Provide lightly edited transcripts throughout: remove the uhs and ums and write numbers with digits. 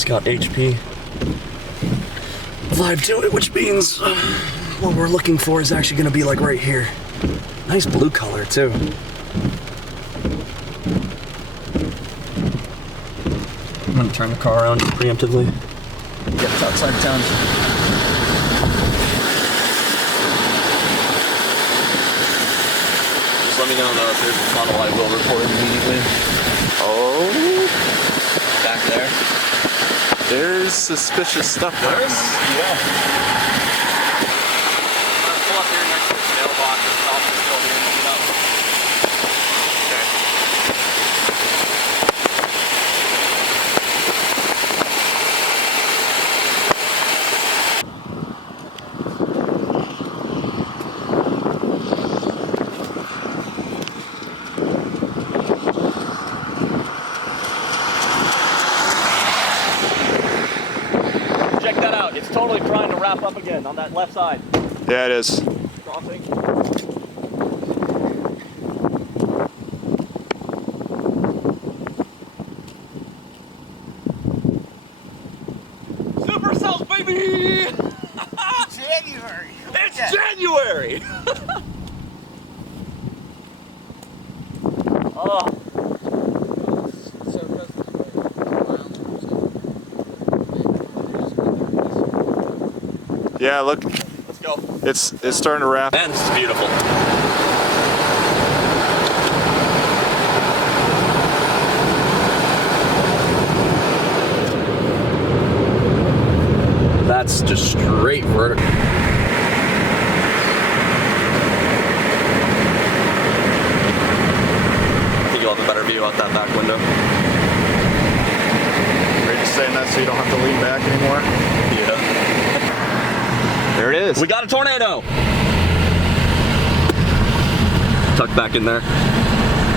It's got HP vibe to it, which means what we're looking for is actually gonna be like right here. Nice blue color too. I'm gonna turn the car around preemptively. Get us outside of town. Just let me know though if there's a tunnel, I will report immediately. Oh, Back there. there's suspicious stuff happening. Yeah. Pull up here next to this mailbox and stop this building and look it up. Check that out. It's totally trying to wrap up again on that left side. Yeah, it is. Crossing. Supercells, baby! January. It's January! Oh. Yeah, look, Let's go. it's starting to wrap. Man, this is beautiful. That's just straight vertical. I think you'll have a better view out that back window. Are you just saying that so you don't have to lean back anymore? Yeah. There it is. We got a tornado! Tucked back in there.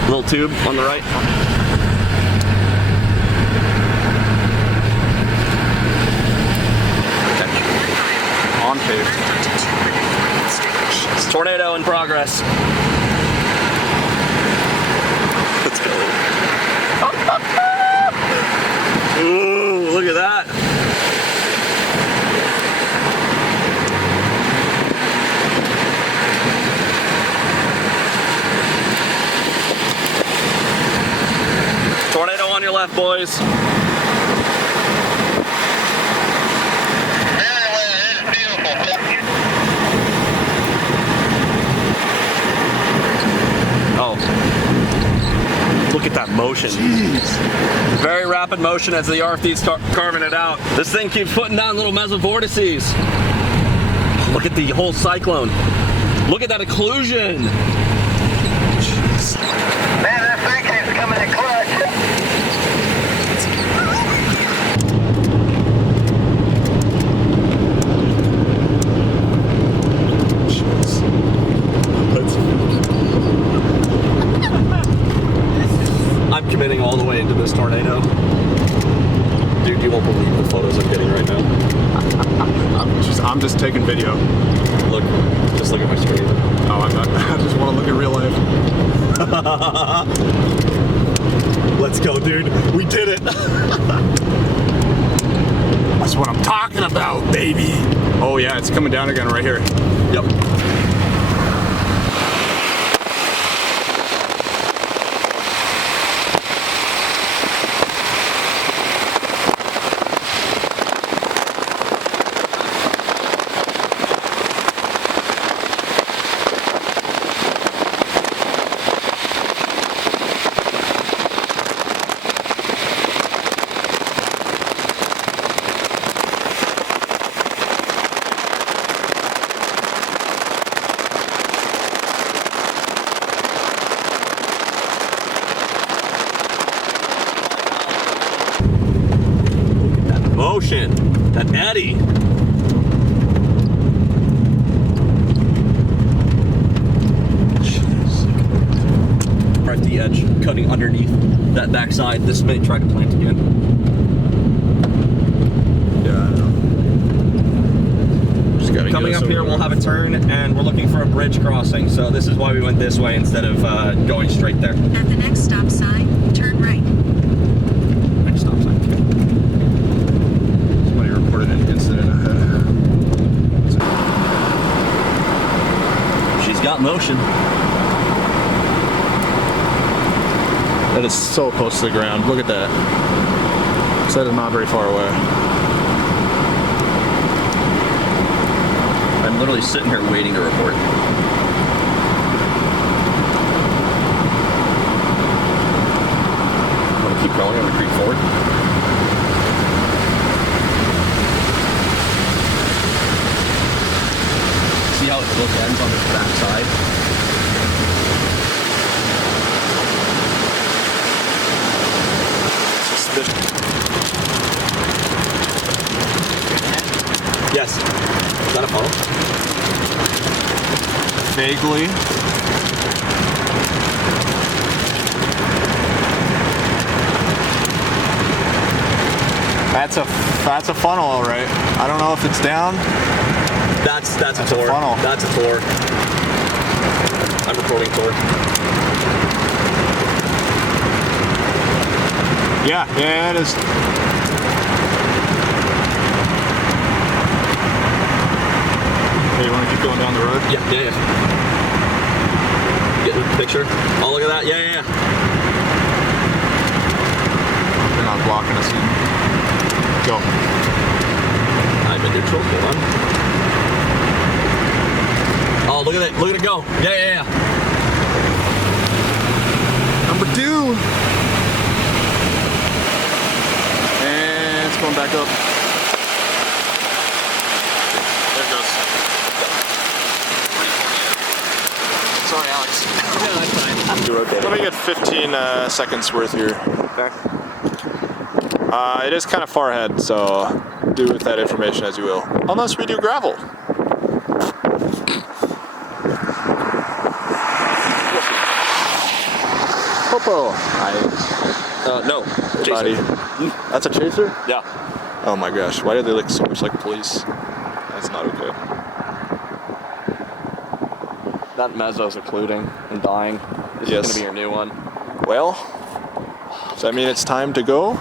Little tube on the right. On paved. Tornado in progress. Let's go. Ooh, look at that. Tornado on your left, boys. Oh, look at that motion. Jeez. Very rapid motion as the RFD's carving it out. This thing keeps putting down little mesovortices. Look at the whole cyclone. Look at that occlusion. Man, that thing is coming in clutch. I'm committing all the way into this tornado. Dude, you won't believe the photos I'm getting right now. I'm just taking video. Look, just look at my screen. Oh, I'm not. I just want to look at real life. Let's go, dude. We did it. That's what I'm talking about, baby. Oh yeah, it's coming down again right here. Yep. Motion, that eddy. Right at the edge, cutting underneath that backside. This may try to plant again. Yeah, I know. Just gotta Coming up here, we'll have a turn, and we're looking for a bridge crossing. So this is why we went this way instead of going straight there. At the next stop sign, turn right. Next stop sign. got motion. That is so close to the ground. Look at that. So that is not very far away. I'm literally sitting here waiting to report. I'm gonna keep going. I'm gonna creep forward. See how it bookends on this back side? Yes. Is that a funnel? Vaguely. That's a funnel, all right. I don't know if it's down. That's a tour. funnel. That's a tour. I'm recording tour. Yeah, it is. Hey, you want to keep going down the road? Yeah. Get the picture. Oh, look at that. Yeah. They're not blocking us even. Go. I'm in neutral. Hold on. Oh, look at it. Look at it go. Yeah. Number 2. And it's going back up. There it goes. Sorry, Alex. Yeah, that's fine. Let me get 15 seconds worth here. Okay. It is kind of far ahead, so do with that information as you will. Unless we do gravel. Popo. No. Buddy. Jason. That's a chaser? Yeah. Oh my gosh, why do they look so much like police? That's not okay. That mezzo's occluding and dying. This Yes. is gonna be your new one. Well, does that mean it's time to go?